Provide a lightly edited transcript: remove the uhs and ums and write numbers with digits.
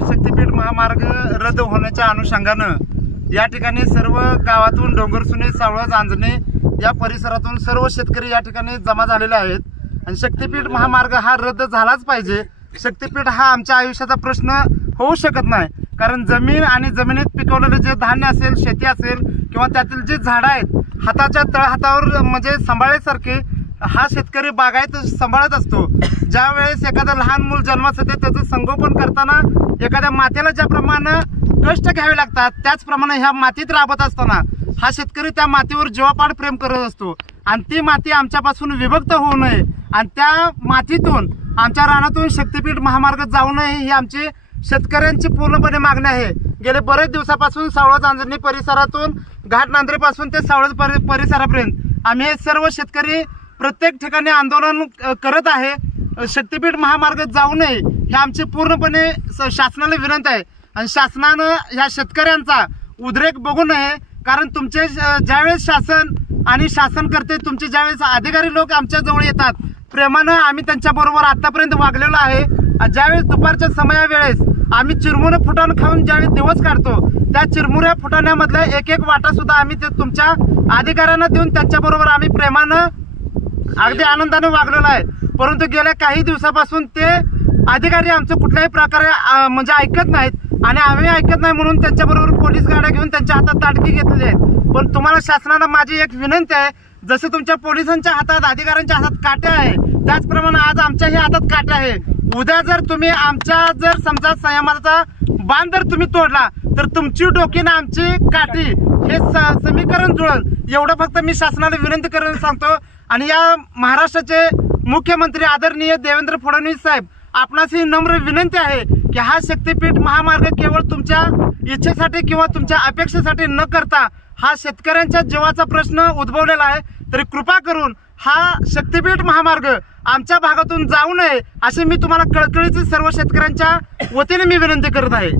शक्तीपीठ महामार्ग रद्द होण्याच्या अनुषंगानं या ठिकाणी सर्व गावातून डोंगरसुने, सावळ, जांजणे या परिसरातून सर्व शेतकरी या ठिकाणी जमा झालेले आहेत आणि शक्तीपीठ महामार्ग हा रद्द झालाच पाहिजे। शक्तीपीठ हा आमच्या आयुष्याचा प्रश्न होऊ शकत नाही, कारण जमीन आणि जमिनीत पिकवलेले जे धान्य असेल, शेती असेल किंवा त्यातील जे झाडं आहेत, हाताच्या तळहातावर म्हणजे सांभाळल्यासारखे हा शेतकरी बागायत सांभाळत असतो। ज्या वेळेस एखादं लहान मूल जन्मास येते त्याचं संगोपन करताना एखाद्या मातेला ज्याप्रमाणे कष्ट घ्यावे लागतात त्याचप्रमाणे ह्या मातीत राबत असताना हा शेतकरी त्या मातीवर जीवापाड प्रेम करत असतो आणि ती माती आमच्यापासून विभक्त होऊ नये आणि त्या मातीतून आमच्या रानातून शक्तीपीठ महामार्ग जाऊ नये ही आमची शेतकऱ्यांची पूर्णपणे मागणी आहे। गेले बरेच दिवसापासून सावळ, जांजणी परिसरातून घाटनांद्रेपासून ते सावळ परिसरापर्यंत आम्ही हे सर्व शेतकरी प्रत्येक ठिकाणी आंदोलन करत आहे। शक्तीपीठ महामार्ग जाऊ नये ही आमची पूर्णपणे शासनाला विनंती आहे आणि शासनानं ह्या शेतकऱ्यांचा उद्रेक बघू नये, कारण तुमचे ज्यावेळेस शासन आणि शासनकर्ते तुमचे ज्यावेळेस अधिकारी लोक आमच्या जवळ येतात प्रेमानं आम्ही त्यांच्याबरोबर आतापर्यंत वागलेलो आहे। ज्यावेळेस दुपारच्या समयावेळेस आम्ही चिरमुरे फुटाण खाऊन ज्यावेळेस दिवस काढतो त्या चिरमुऱ्या फुटाण्यामधला एक एक वाटा सुद्धा आम्ही ते तुमच्या अधिकाऱ्यांना देऊन त्यांच्याबरोबर आम्ही प्रेमानं अगदी आनंदाने वागलेलो आहे। परंतु गेल्या काही दिवसापासून ते अधिकारी आमचं कुठल्याही प्रकारे म्हणजे ऐकत नाहीत आणि आम्ही ऐकत नाही म्हणून त्यांच्याबरोबर पोलीस गाड्या घेऊन त्यांच्या हातात ताटकी घेतलेली आहे। पण तुम्हाला शासनाला माझी एक विनंती आहे, जसं तुमच्या पोलिसांच्या हातात, अधिकाऱ्यांच्या हातात काटे आहे त्याचप्रमाणे आज आमच्याही हातात काटे आहे। उद्या जर तुम्ही आमच्या जर समजा संयमाचा बांध जर तुम्ही तोडला तर तुमची डोकी ना आमची काठी हे समीकरण जुळेल एवढं फक्त मी शासनाला विनंती करून सांगतो। आणि या महाराष्ट्राचे मुख्यमंत्री आदरणीय देवेंद्र फडणवीस साहेब, आपणास ही नम्र विनंती आहे की हा शक्तीपीठ महामार्ग केवळ तुमच्या इच्छेसाठी किंवा तुमच्या अपेक्षेसाठी न करता हा शेतकऱ्यांच्या जीवाचा प्रश्न उद्भवलेला आहे, तरी कृपा करून हा शक्तीपीठ महामार्ग आमच्या भागातून जाऊ नये अशी मी तुम्हाला कळकळीची सर्व शेतकऱ्यांच्या वतीने मी विनंती करत आहे।